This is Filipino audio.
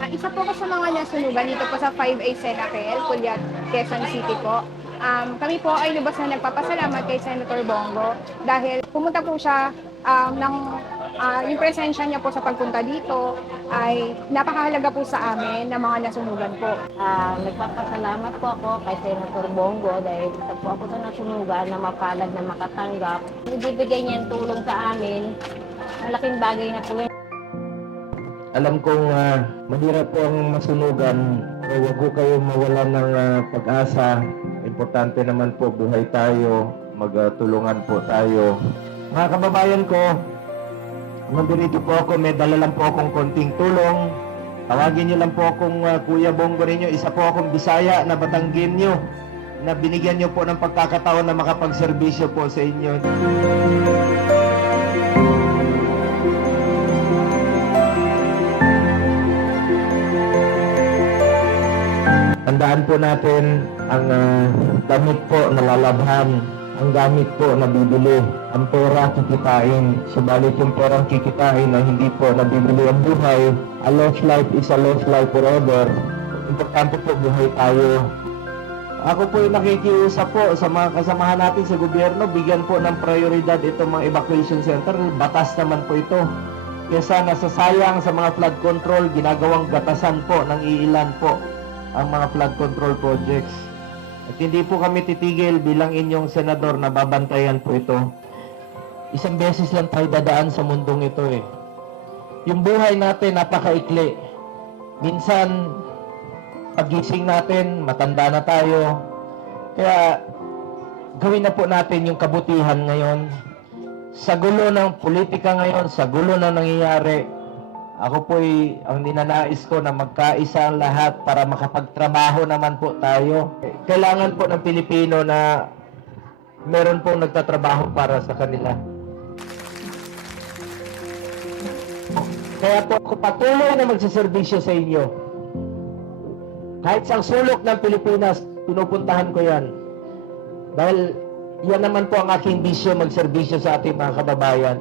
Ah, isa po ako sa mga nasunugan dito po sa 5A Senakel, Pulyat, Quezon City po. Um, kami po ay lubos na nagpapasalamat kay Senator Bongo dahil pumunta po siya um, ng ah, yung presensya niya po sa pagpunta dito ay napakahalaga po sa amin na mga nasunugan po. Ah, nagpapasalamat po ako kay Senator Bongo dahil isa po ako sa nasunugan na mapalad na makatanggap. Ibibigay niya yung tulong sa amin. Malaking bagay na po yun. Alam kong ah, mahirap po ang masunugan, pero huwag ko kayo mawalan ng ah, pag-asa. Importante naman po, buhay tayo, magtulungan po tayo. Mga kababayan ko, nandito po ako, may dala lang po akong konting tulong. Tawagin niyo lang po akong ah, Kuya Bongo ninyo. Isa po akong Bisaya na Batanggin niyo na binigyan niyo po ng pagkakataon na makapagserbisyo po sa inyo. Tandaan po natin ang ah, damit po na lalabhan, ang gamit po na bibili, ang pera kikitain. Subalit yung perang kikitain na hindi po nabibili ang buhay, a lost life is a lost life forever. Importante po buhay tayo. Ako po yung nakikiusap po sa mga kasamahan natin sa gobyerno, bigyan po ng prioridad itong mga evacuation center. Batas naman po ito. Kesa nasasayang sa mga flood control, ginagawang gatasan po ng iilan po ang mga flood control projects. At hindi po kami titigil bilang inyong senador na babantayan po ito. Isang beses lang tayo dadaan sa mundong ito eh. Yung buhay natin napakaikli. Minsan, pagising natin, matanda na tayo. Kaya, gawin na po natin yung kabutihan ngayon. Sa gulo ng politika ngayon, sa gulo na nangyayari, ako po'y ang ninanais ko na magkaisa ang lahat para makapagtrabaho naman po tayo. Kailangan po ng Pilipino na meron pong nagtatrabaho para sa kanila. Kaya po ako patuloy na magsiservisyo sa inyo. Kahit sa sulok ng Pilipinas, pinupuntahan ko yan. Dahil yan naman po ang aking bisyo magserbisyo sa ating mga kababayan.